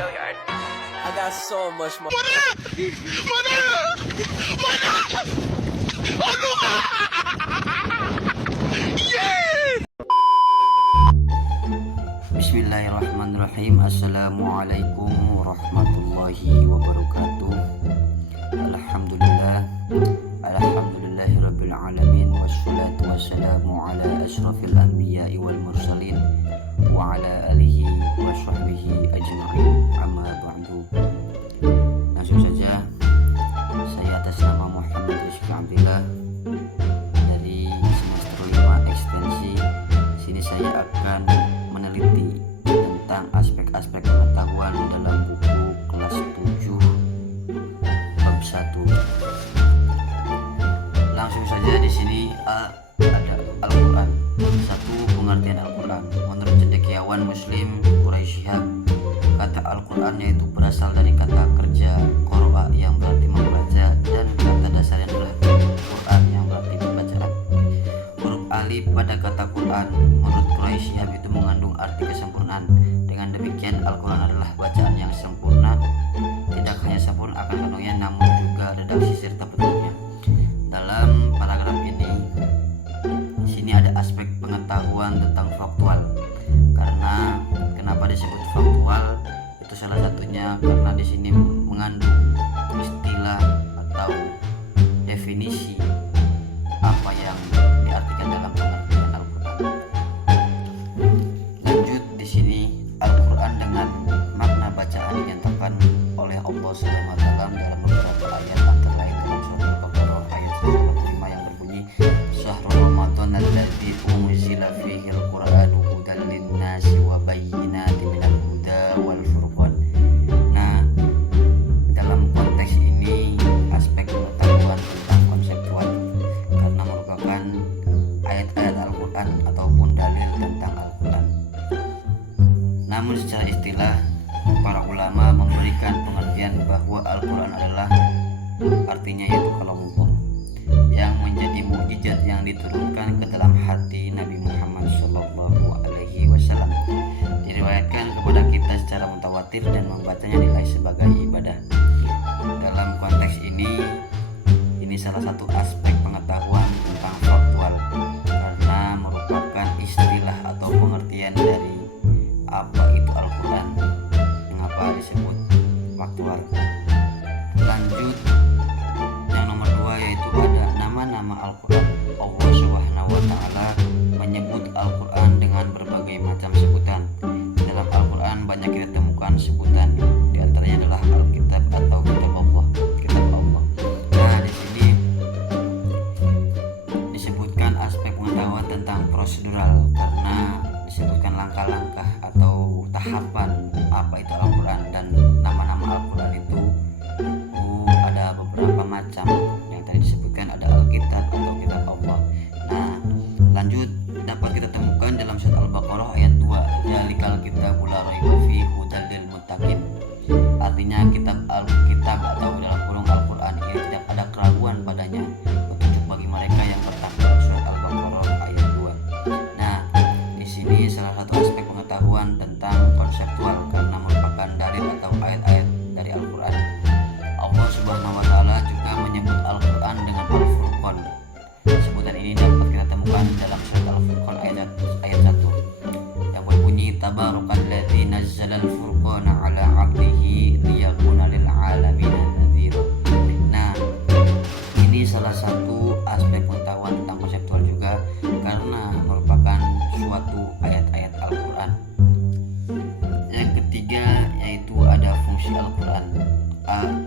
I got so much more. Bismillahirrahmanirrahim. Assalamualaikum warahmatullahi wabarakatuh. Alhamdulillahirabbil alamin wassalatu wassalamu ala asyrafil anbiya'i wal mursalin wa ala alihi wa sahbihi ajma'in. Amma ba'du. Langsung saja, saya atas nama Muhammad Rizky Abdillah dari semester 5 ekstensi. Sini saya akan meneliti tentang aspek-aspek pengetahuan dalam buku kelas 7 bab 1. Langsung saja, di sini ada Al-Quran. 1. Pengertian Al-Quran. Menurut cendekiawan Muslim Quraisy Shihab, kata Al-Quran yaitu berasal dari kata kerja qara'a yang berarti membaca, dan kata dasarnya adalah Quran yang berarti pembacaan. Huruf alif pada kata Quran menurut Quraisy Shihab itu mengandung arti kesempurnaan. Dengan demikian, Al-Quran adalah bacaan yang sempurna. Tidak hanya sempurna akan kandungnya, namun juga redaksi serta bentuknya. Dalam paragraf ini, di sini ada aspek pengetahuan tentang faktual. Karena kenapa disebut faktual? Itu salah satunya karena di sini mengandung istilah atau definisi apa yang diartikan dalam pengertian Al-Quran. Lanjut, di sini Al-Quran dengan makna bacaan dinyatakan oleh Allah Subhanahu wa taala dalam beberapa ayat, antara lain dalam surat Al-Baqarah ayat 145 yang berbunyi Syahrul Ramadan alladzi unzila fihi al-Qur'anu hudan lin-nasi wa bayyinatin minal huda wal furqan. Nah, dalam konteks ini aspek pengetahuan tentang konseptual karena merupakan ayat-ayat Al-Quran ataupun dalil tentang Al-Quran. Namun secara istilah, para ulama memberikan pengertian bahwa Al-Quran adalah artinya yaitu kalamullah yang menjadi mukjizat yang diturunkan ke dalam hati Nabi Muhammad SAW. Diriwayatkan kepada kita secara mutawatir dan membacanya nilai sebagai ibadah. Dalam konteks ini salah satu aspek pengetahuan tentang faktual karena merupakan istilah atau pengertian dari apa itu Al-Quran, mengapa disebut faktual. Lanjut, yang nomor 2 yaitu ada nama-nama Al-Quran. Allah Subhanahu wa taala menyebut Al-Quran dengan berbagai macam sebutan. Dalam Al-Quran banyak kita temukan sebutan, diantaranya adalah Alkitab atau kitab Allah, kitab Allah. Nah, di sini disebutkan aspek pengetahuan tentang prosedural karena disebutkan langkah-langkah atau tahapan apa itu Al-Quran, dan nama-nama Al-Quran itu ada beberapa macam. Yang tadi disebutkan ada Alkitab atau kitab Allah. Nah, lanjut dapat kita temukan dalam surat Al-Baqarah ayat 2, Dzalikal kitabul la raiba fihi hudal lil muttaqin. Artinya Alkitab atau dalam kurung Al-Quran ini tidak ada keraguan padanya, petunjuk bagi mereka yang bertakwa. Surat Al-Baqarah ayat 2. Nah, di sini salah satu aspek pengetahuan tentang konseptual karena merupakan dalil atau ayat-ayat dari Al-Quran. Allah Subhanahu wa taala juga menyebut Al-Quran dengan Al-Furqan. Sebutan ini dapat kita temukan dalam surat Al-Furqan ayat 1 yang berbunyi Tabarakalladzi nazzalal furqana ala 'abdihi liyakuna lil 'alamin nadhira. Nah, ini salah satu aspek pengetahuan tentang konseptual juga karena merupakan suatu ayat-ayat Al-Quran. Yang ketiga yaitu ada fungsi Al-Quran.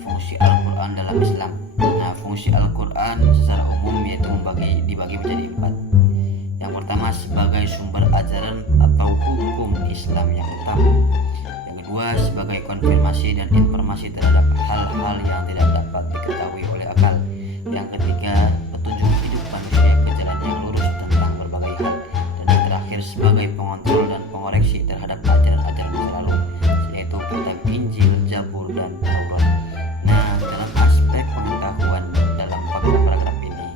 Fungsi Al-Quran dalam Islam. Nah, fungsi Al-Quran secara umum yaitu dibagi menjadi 4. Yang pertama sebagai sumber ajaran atau hukum Islam yang utama. Yang kedua sebagai konfirmasi dan informasi terhadap hal-hal yang tidak dapat diketahui oleh akal. Yang ketiga petunjuk hidup manusia ke jalan yang lurus tentang berbagai hal. Dan yang terakhir sebagai pengontrol dan pengoreksi terhadap ajaran-ajaran masa lalu, yaitu kitab Injil, Zabur, dan Taurat. Nah, dalam aspek pengetahuan dalam paragraf ini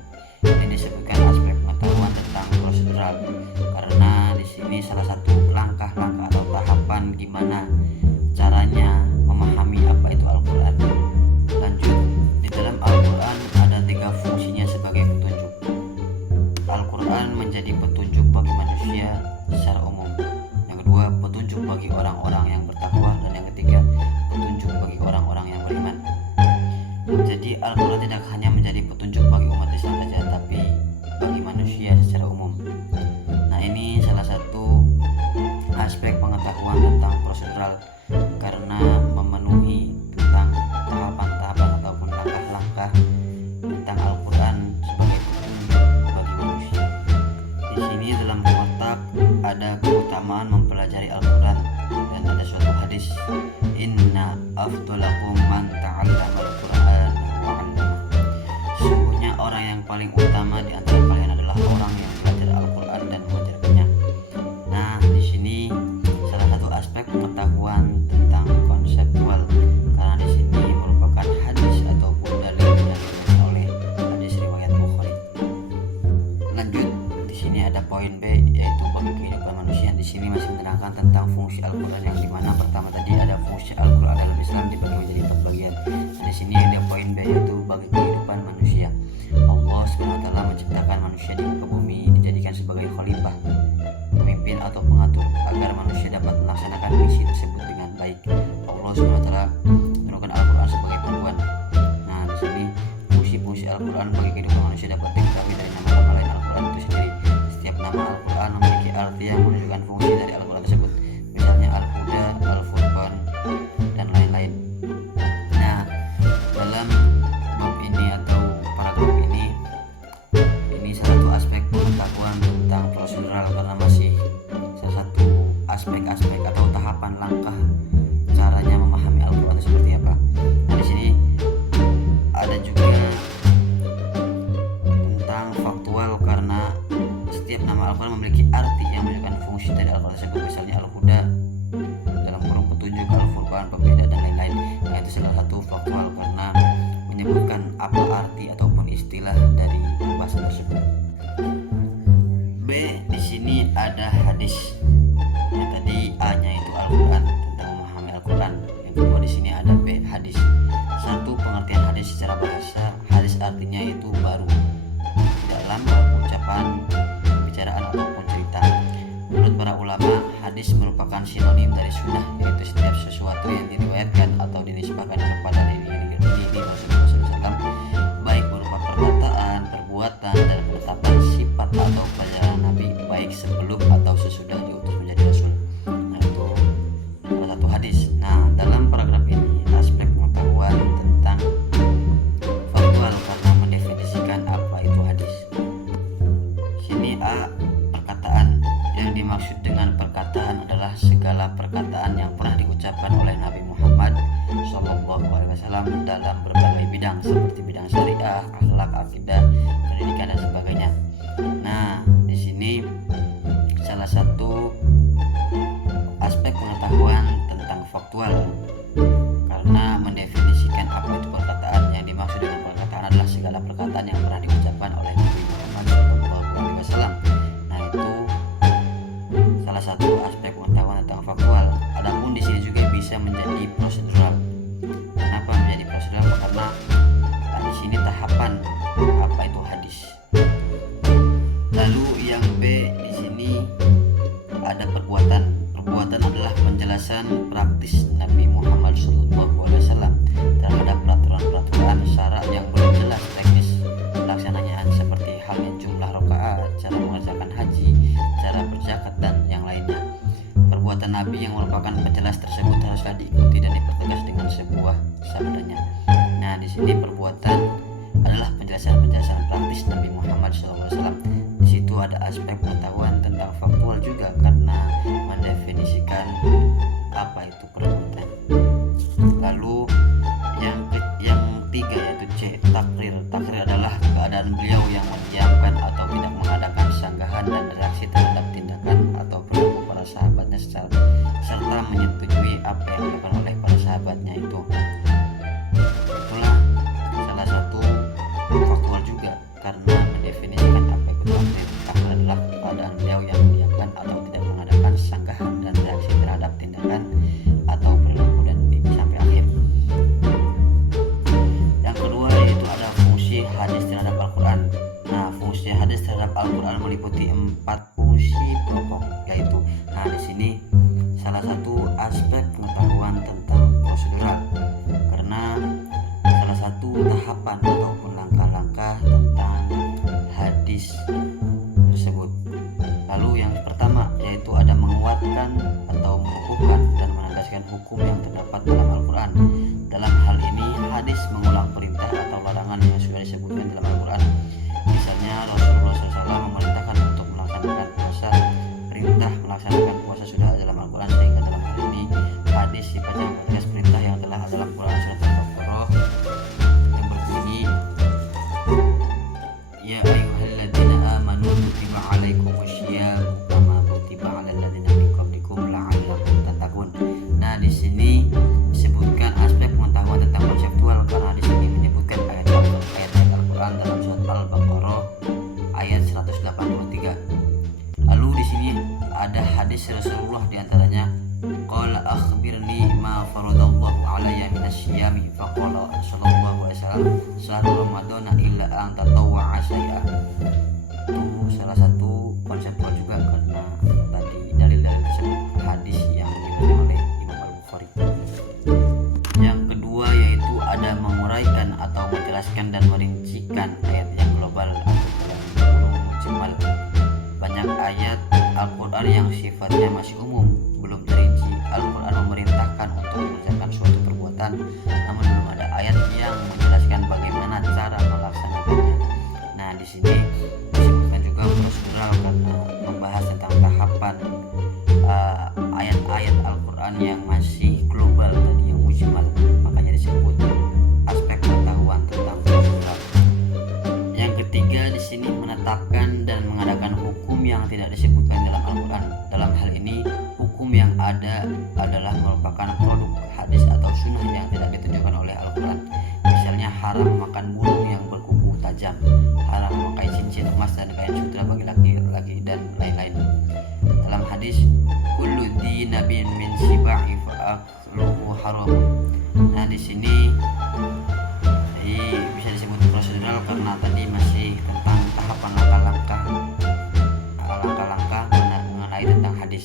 disebutkan aspek pengetahuan tentang prosedural karena di sini salah satu langkah-langkah atau tahapan gimana caranya Al-Quran tidak hanya menjadi petunjuk bagi umat Islam saja, tapi bagi manusia secara umum. Nah, ini salah satu aspek pengetahuan tentang prosedural karena memenuhi tentang tahapan-tahapan ataupun langkah-langkah tentang Al-Quran sebagai petunjuk bagi manusia. Di sini dalam kotak ada keutamaan mempelajari Al-Quran dan ada suatu hadis, inna afdalakum man ta'allama al-Quran wa 'allama. Sesungguhnya orang yang paling utama di antara kalian adalah orang yang belajar Al-Quran dan mengajarkannya. Nah, di sini salah satu aspek pengetahuan tentang konseptual karena di sini merupakan hadis ataupun dalil yang diriwayatkan oleh hadis riwayat Bukhari. Lanjut, di sini ada poin B yaitu bagi kehidupan manusia. Di sini masih menerangkan tentang fungsi Al-Quran yang dimana pertama tadi ada fungsi Al-Quran dalam Islam dibagi menjadi 4 bagian. Nah, di sini ada poin B yaitu bagi kehidupan manusia. Allah SWT menciptakan manusia di muka bumi dijadikan sebagai khalifah, pemimpin atau pengatur agar manusia dapat melaksanakan misi tersebut dengan baik. Allah SWT menurunkan Al-Quran sebagai panduan. Nah, di sini fungsi-fungsi Al-Quran bagi kehidupan manusia dapat diketahui dari nama-nama lain Al-Quran itu sendiri. Setiap nama Al-Quran memiliki arti yang menunjukkan fungsi dari Al-Quran tersebut. Misalnya Al-Huda, Al-Furqan, dan lain-lain. Nah, dalam bab ini atau paragraf ini salah satu aspek pengetahuan tentang prosedural karena masih salah satu aspek-aspek atau tahapan langkah caranya memahami Al-Quran seperti apa. Nah, di sini ada juga tentang faktual karena setiap nama Al-Quran memiliki arti yang menunjukkan fungsi dari Al-Quran tersebut. Misalnya Al-Huda dalam kurung petunjuk, Al-Furqan pembeda, dan lain-lain. Nah, itu salah satu faktual karena menyebutkan apa arti ataupun istilah dari bahasa tersebut. B, di sini ada hadis. Yang tadi A-nya itu Al-Quran, tentang memahami Al-Quran. Yang kedua di sini ada B, hadis. Satu, pengertian hadis secara bahasa. Hadis artinya itu baru dalam ucapan, pembicaraan ataupun cerita. Menurut para ulama, hadis merupakan sinonim dari sunnah, yaitu setiap sesuatu yang diriwayatkan atau dinisbahkan kepada diri Rasulullah SAW, baik berupa perkataan, perbuatan, dan penetapan sifat atau perjalanan Nabi, baik sebelum atau sesudah diutus menjadi Rasul. Nah, itu salah satu hadis. Nah, dalam paragraf ini aspek pengetahuan tentang faktual karena mendefinisikan apa itu hadis. Sini A, perkataan. Yang dimaksud dengan perkataan adalah segala perkataan yang pernah diucapkan oleh Nabi Muhammad SAW dalam berbagai bidang seperti bidang syariah, akhlak, akidah, pendidikan, dan sebagainya. Nah, di sini salah satu aspek pengetahuan tentang faktual karena mendefinisikan apa itu perkataan. Yang dimaksud dengan perkataan adalah segala perkataan yang pernah diucapkan oleh Nabi Muhammad SAW. Nah, itu salah satu aspek pengetahuan tentang faktual. Adapun di sini juga bisa menjadi prosedural. Kenapa menjadi prosedural? Karena di sini tahapan apa itu hadis. Lalu yang B, di sini ada perbuatan. Perbuatan adalah penjelasan praktis Nabi Muhammad SAW terhadap peraturan-peraturan syarat yang belum jelas teknis pelaksanaan seperti halnya jumlah rakaat, cara mengerjakan haji, cara berzakat, dan yang lainnya. Perbuatan Nabi yang merupakan penjelas tersebut haruslah diikuti dan dipertegas dengan sebuah sabdanya. Nah, di sini perbuatan adalah penjelasan-penjelasan praktis Nabi Muhammad SAW. Di situ ada aspek pengetahuan tentang faktual juga karena mendefinisikan apa itu perbuatan. Lalu yang tiga yaitu C, takrir. Takrir adalah keadaan beliau yang mendiamkan atau tidak mengadakan sanggahan dan reaksi terhadap tindakan atau perilaku para sahabatnya serta menyetujui apa yang dilakukan oleh para sahabatnya itu. Itulah salah satu faktual juga karena mendefinisikan apa itu takrir. Takrir adalah keadaan beliau yang mendiamkan atau tidak mengadakan sanggahan dan reaksi terhadap tindakan atau perilaku, dan sampai akhir. Yang kedua yaitu ada fungsi hadis terhadap Al-Quran. Nah, fungsi hadis terhadap Al-Quran meliputi 4 fungsi pokok, yaitu di sini salah satu aspek pengetahuan tentang prosedural menguatkan atau mengukuhkan dan menegaskan hukum yang terdapat dalam Al-Quran. Dalam hal ini, hadis mengulang perintah atau larangan yang sudah disebutkan dalam Al-Quran. Misalnya, Rasulullah SAW memerintahkan untuk melaksanakan puasa. Perintah melaksanakan puasa sudah ada dalam Al-Quran, sehingga dalam hal ini hadis sifatnya menegas perintah yang telah ada dalam Quran surat Al-Baqarah yang berbunyi, ya ayyuhalladzina amanu kutiba alaikumusyyam kama kutiba alal ladzina min qablikum la'allakum tattaqun. Nah, di sini disebutkan aspek pengetahuan tentang konseptual karena di sini menyebutkan ayat-ayat Al-Quran dalam surat Al-Baqarah ayat 183. Lalu di sini ada hadis Rasulullah, diantaranya qala akhbirni ma faradallahu alayya minasyiyami faqala sallallahu alaihi wasallam syahrul ramadana illa an tatawwa'a syai'an. Itu salah satu konseptual juga karena tadi dalil-dalil tersebut hadis yang diriwayatkan oleh Imam Al-Bukhari. Yang kedua yaitu ada menguraikan atau menjelaskan dan merincikan ayat yang global atau yang mujmal. Banyak ayat Al-Quran yang sifatnya masih umum, belum terinci. Al-Quran memerintahkan untuk mengerjakan suatu perbuatan, namun belum ada ayat yang menjelaskan bagaimana cara melaksanakannya. Nah, di sini disebutkan juga prosedural karena membahas tentang tahapan ayat-ayat Al-Quran yang masih global tadi, yang mujmal, makanya disebut aspek pengetahuan tentang prosedural. Yang ketiga di sini menetapkan dan mengadakan hukum yang tidak disebutkan dalam Al-Quran. Dalam hal ini hukum yang ada adalah merupakan produk hadis atau sunnah yang tidak ditunjukkan oleh Al-Quran. Misalnya haram makan burung yang berkuku tajam, haram memakai cincin emas dan kain sutra bagi laki-laki, dan lain-lain. Dalam hadis kullu dinabin min siba'i fa'akluhu haram. Nah, di sini bisa disebut prosedural karena tadi masih tentang tahapan langkah-langkah mengenai tentang hadis.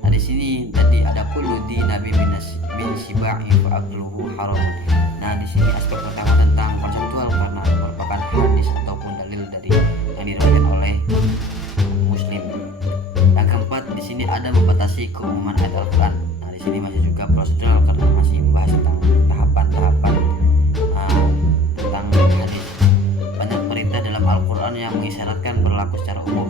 Nah, di sini tadi ada kullu dinabi min siba'i fa'akluhu haram. Nah, di sini aspek pertama tentang konseptual karena merupakan hadis ataupun dalil dari yang diriwayatkan oleh Muslim. Yang keempat di sini ada membatasi keumuman ayat Al-Quran. Nah, di sini masih juga prosedural karena masih membahas tentang tahapan-tahapan tentang hadis. Banyak perintah dalam Al-Quran yang mengisyaratkan berlaku secara umum.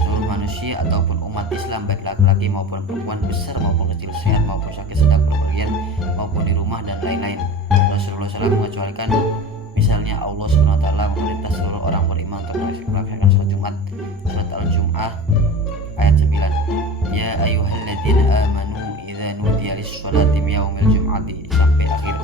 Seluruh manusia ataupun umat Islam, baik laki-laki maupun perempuan, besar maupun kecil, sehat maupun sakit, sedang berpergian maupun di rumah, dan lain-lain. Rasulullah SAW mengecualikan, misalnya Allah SWT memerintah seluruh orang beriman untuk melaksanakan sholat Jumat. Surat Al-Jum'ah ayat 9. Ya ayyuhalladzina amanu idza nudiya lis-sholati min yaumil jum'ati, sampai akhir.